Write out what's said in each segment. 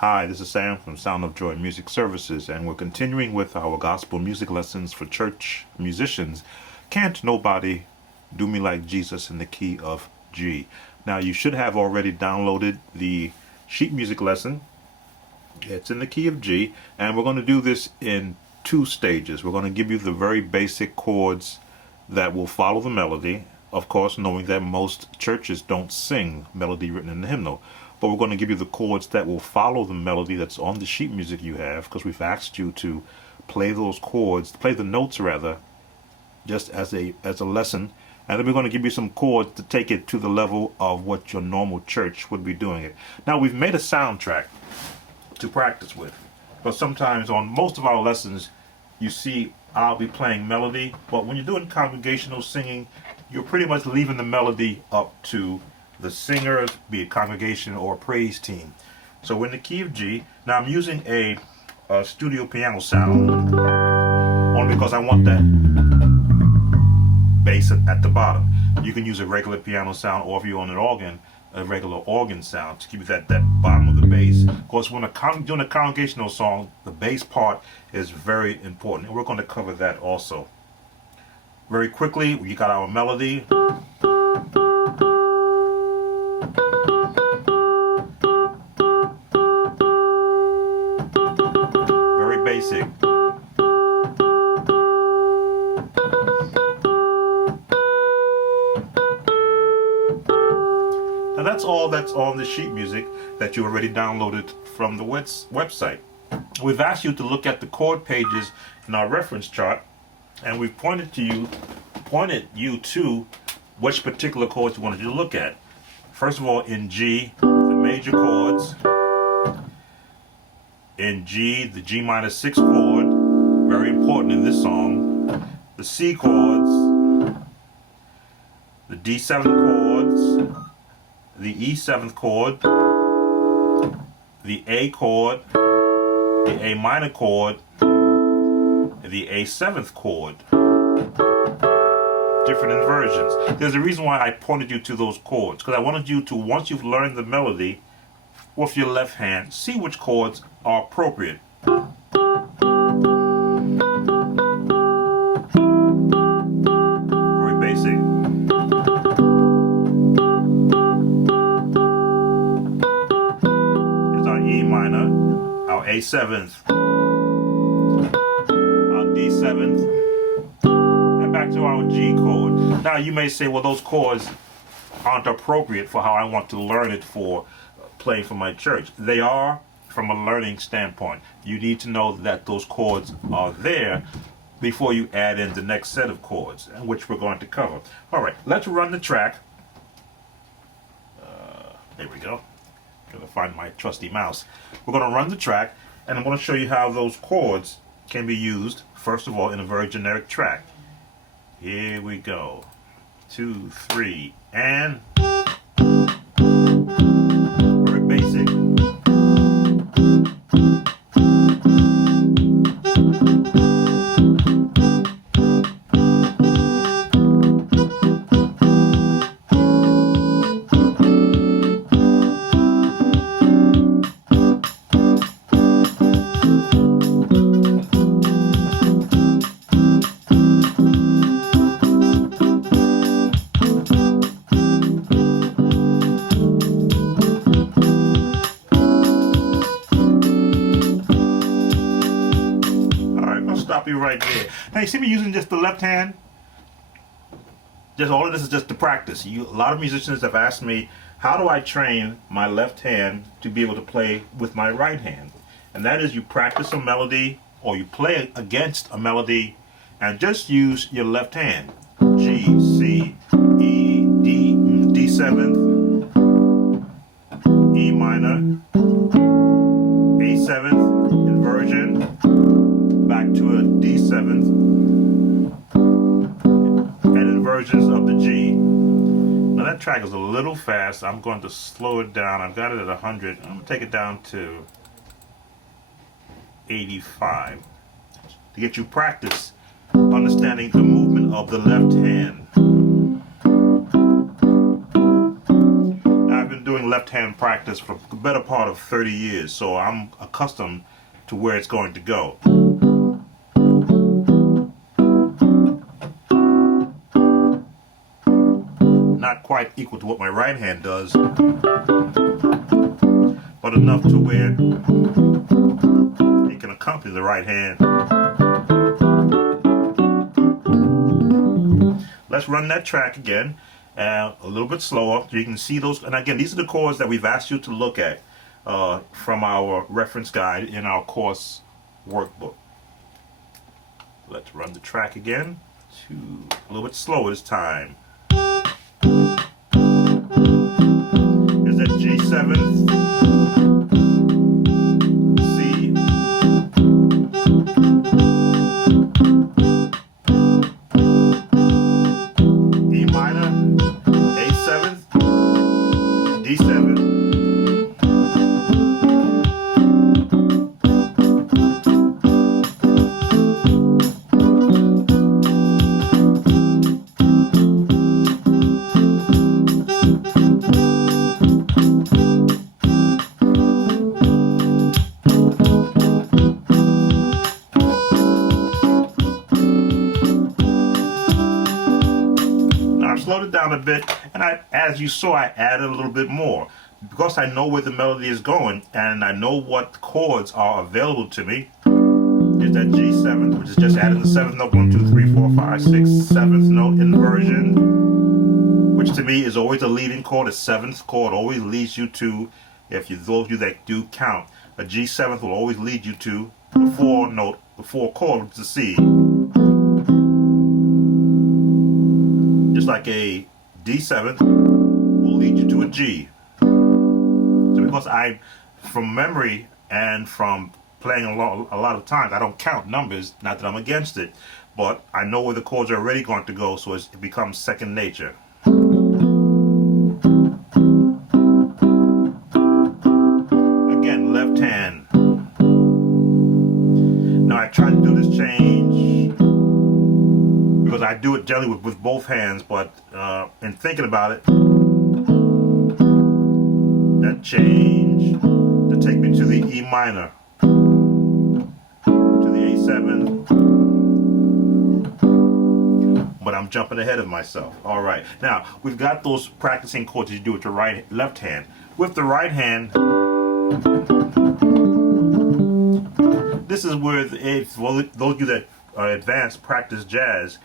Hi, this is Sam from Sound of Joy Music Services, and we're continuing with our gospel music lessons for church musicians. Can't nobody do me like Jesus in the key of G. Now, you should have already downloaded the sheet music lesson. It's in the key of G, and we're going to do this in two stages. We're going to give you the very basic chords that will follow the melody, of course, knowing that most churches don't sing melody written in the hymnal. But we're going to give you the chords that will follow the melody that's on the sheet music you have, because we've asked you to play those chords, play the notes rather, just as a lesson. And then we're going to give you some chords to take it to the level of what your normal church would be doing it. Now, we've made a soundtrack to practice with, but sometimes on most of our lessons, you see I'll be playing melody, but when you're doing congregational singing, you're pretty much leaving the melody up to the singers, be it congregation or praise team. So we're in the key of G. Now I'm using a studio piano sound only because I want that bass at the bottom. You can use a regular piano sound, or if you're on an organ, a regular organ sound to give you that bottom of the bass. Of course, when doing a congregational song, the bass part is very important, and we're going to cover that also. Very quickly, we got our melody. Very basic. Now that's all that's on the sheet music that you already downloaded from the website. We've asked you to look at the chord pages in our reference chart, and we've pointed you to which particular chords you wanted you to look at. First of all, in G, the major chords. In G, the G minor 6 chord, very important in this song. The C chords, the D7 chords, the E7th chord, the A chord, the A minor chord, the A7th chord. Different inversions. There's a reason why I pointed you to those chords, because I wanted you to, once you've learned the melody with your left hand, see which chords are appropriate. Very basic. Here's our E minor, our A7th, our D7th, and back to our G chord. Now you may say, well, those chords aren't appropriate for how I want to learn it for playing for my church. They are from a learning standpoint. You need to know that those chords are there before you add in the next set of chords, which we're going to cover. All right, let's run the track. There we go. Gotta find my trusty mouse. We're going to run the track, and I'm going to show you how those chords can be used, first of all, in a very generic track. Here we go. 2, 3, and very basic. Stop you right there. Now you see me using just the left hand. Just all of this is just to practice. A lot of musicians have asked me, how do I train my left hand to be able to play with my right hand? And that is, you practice a melody, or you play against a melody, and just use your left hand. G, C, E, D, D7th, E minor, A7th, inversion, back to a D7th, and inversions of the G. Now that track is a little fast. I'm going to slow it down. I've got it at 100. I'm going to take it down to 85 to get you practice understanding the movement of the left hand. Now I've been doing left left-hand practice for the better part of 30 years, so I'm accustomed to where it's going to go. Not quite equal to what my right hand does, but enough to where it can accompany the right hand. Let's run that track again, a little bit slower, so you can see those. And again, these are the chords that we've asked you to look at from our reference guide in our course workbook. Let's run the track again, a little bit slower this time. Here's that G7, C, E minor, A7, D7, slowed it down a bit, and as you saw, I added a little bit more. Because I know where the melody is going, and I know what chords are available to me. Here's that G7, which is just adding the 7th note, 1, 2, 3, 4, 5, 6, 7th note inversion, which to me is always a leading chord. A 7th chord always leads you to, those of you that do count, a G7th will always lead you to the 4 note, the 4 chord, which is a C. Just like a D7 will lead you to a G. So because from memory and from playing a lot of times, I don't count numbers, not that I'm against it, but I know where the chords are already going to go, so it becomes second nature. Again, left hand. Now I try to do this change because I do it generally with both hands, but in thinking about it, that change to take me to the E minor, to the A7, but I'm jumping ahead of myself. All right, now we've got those practicing chords you do with your left hand. With the right hand, this is where those of you that are advanced practice jazz,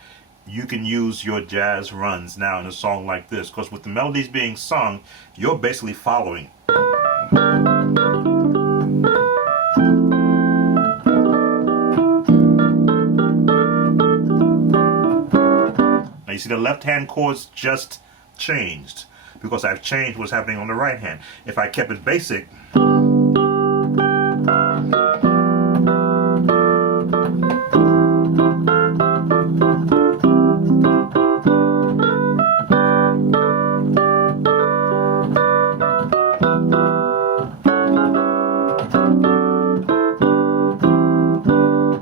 you can use your jazz runs now in a song like this, because with the melodies being sung, you're basically following. Now you see the left hand chords just changed because I've changed what's happening on the right hand. If I kept it basic,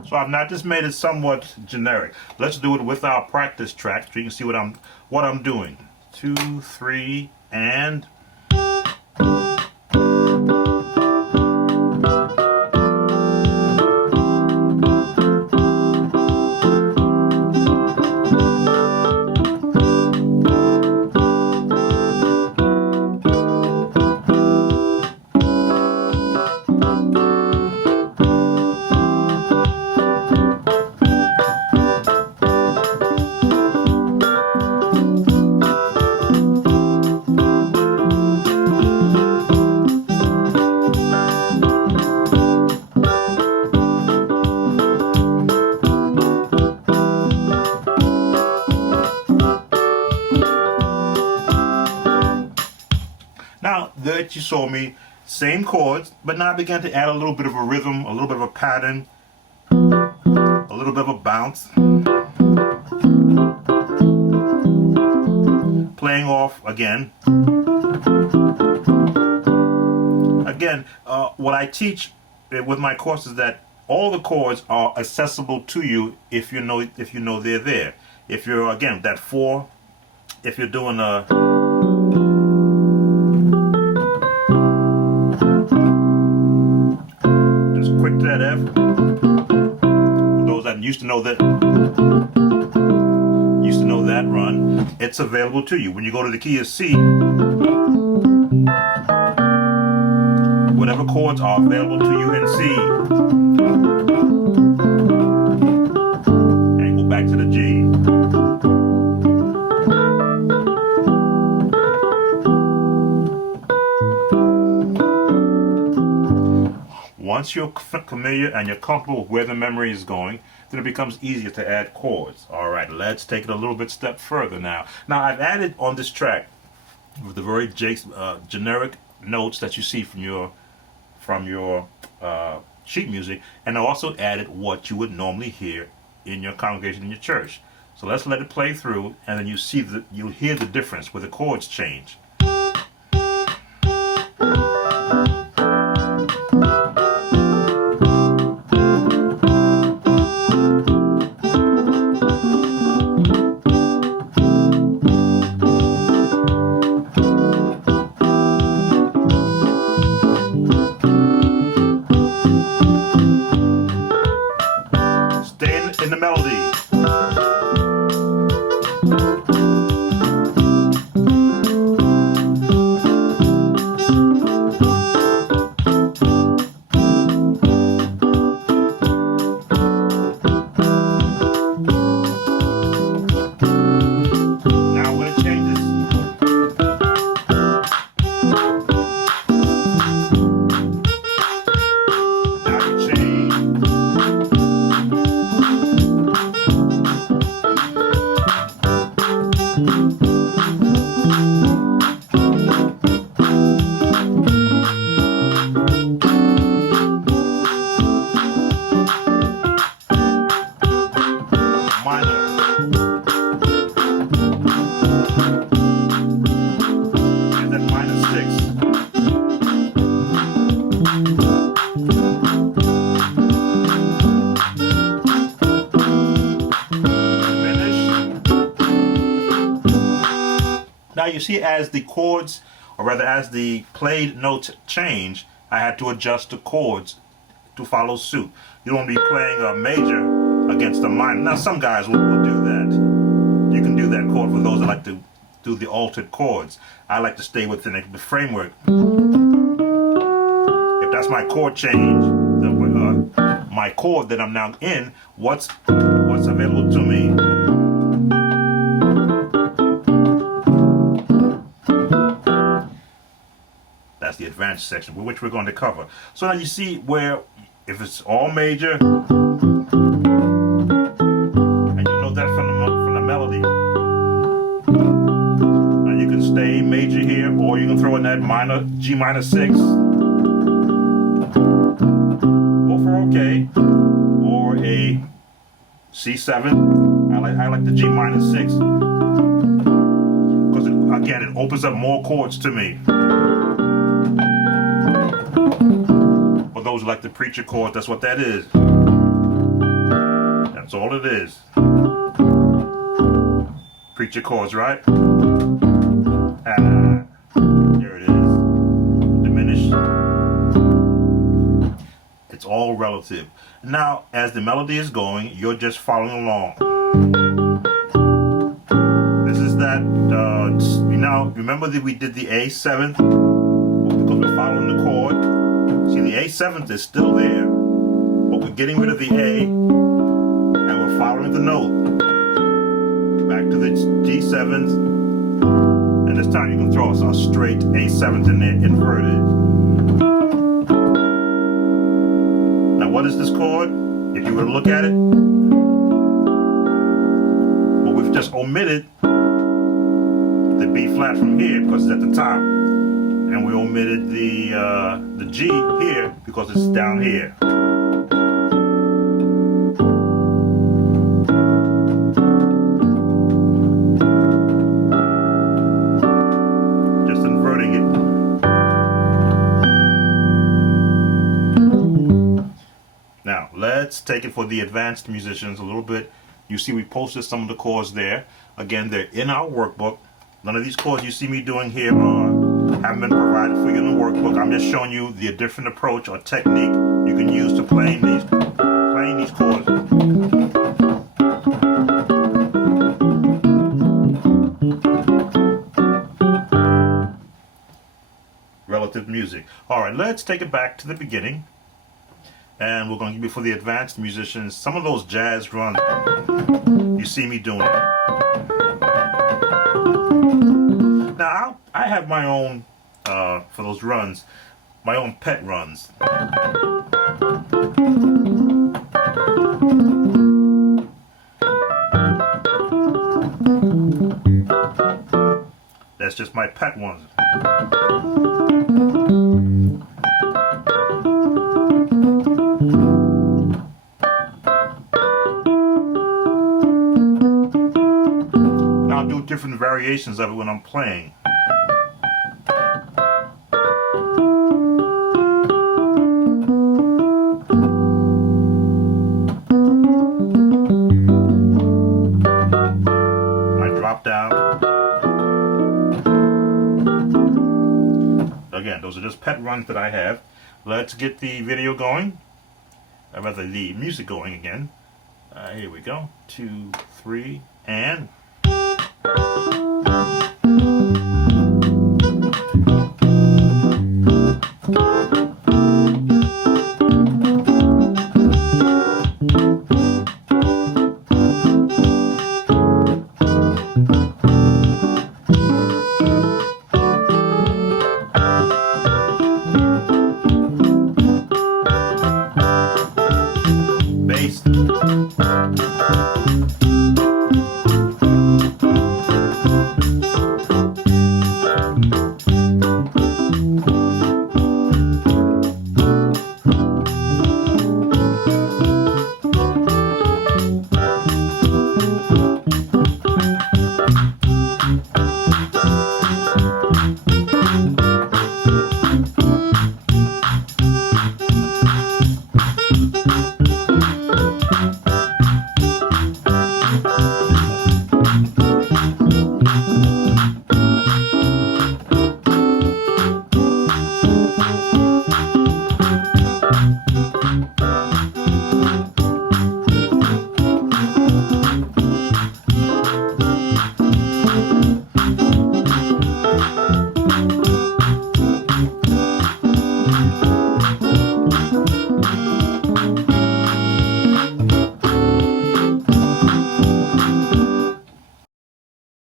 so I've not just made it somewhat generic. Let's do it with our practice track so you can see what I'm doing. 2, 3, and now that you saw me, same chords, but now I began to add a little bit of a rhythm, a little bit of a pattern, a little bit of a bounce. Playing off again. Again, what I teach with my course is that all the chords are accessible to you if you know they're there. If you're, again, that 4, if you're doing a that F? For those that used to know that run, it's available to you. When you go to the key of C, whatever chords are available to you in C, and go back to the G. Once you're familiar and you're comfortable with where the memory is going, then it becomes easier to add chords. All right, let's take it a little bit step further now. Now, I've added on this track with the very generic notes that you see from your sheet music, and I also added what you would normally hear in your congregation in your church. So let's let it play through, and then you'll hear the difference where the chords change. In the melody. Now when it changes. Now you change. Now you see, as the chords, or rather as the played notes change, I had to adjust the chords to follow suit. You don't want to be playing a major against a minor. Now some guys will do that. You can do that chord for those that like to do the altered chords. I like to stay within the framework. If that's my chord change, my chord that I'm now in, what's available to me. That's the advanced section, which we're going to cover. So now you see where, if it's all major, and you know that from the melody. Now you can stay major here, or you can throw in that minor, G minor 6. Go for okay, or a C7. I like the G minor 6 because again it opens up more chords to me. For those who like the preacher chord, that's what that is. That's all it is. Preacher chords, right? Here it is. Diminished. It's all relative. Now, as the melody is going, you're just following along. This is that, now, remember that we did the A7th? Because we're following the chord. See, the A7th is still there, but we're getting rid of the A, and we're following the note. Back to the G7th, and this time you can throw a straight A7th in there, inverted. Now what is this chord? If you were to look at it, well, we've just omitted the B flat from here because it's at the top. And we omitted the G here because it's down here. Just inverting it. Now, let's take it for the advanced musicians a little bit. You see we posted some of the chords there. Again, they're in our workbook. None of these chords you see me doing here haven't been provided for you in the workbook. I'm just showing you the different approach or technique you can use to playing these chords. Relative music. All right, let's take it back to the beginning, and we're going to give you, for the advanced musicians, some of those jazz runs. You see me doing it. Now I have my own for those runs, my own pet runs. That's just my pet ones. Now I'll do different variations of it when I'm playing. My drop down. Again, those are just pet runs that I have. Let's get the video going. Or rather, the music going again. Here we go. 2, 3, and... bass.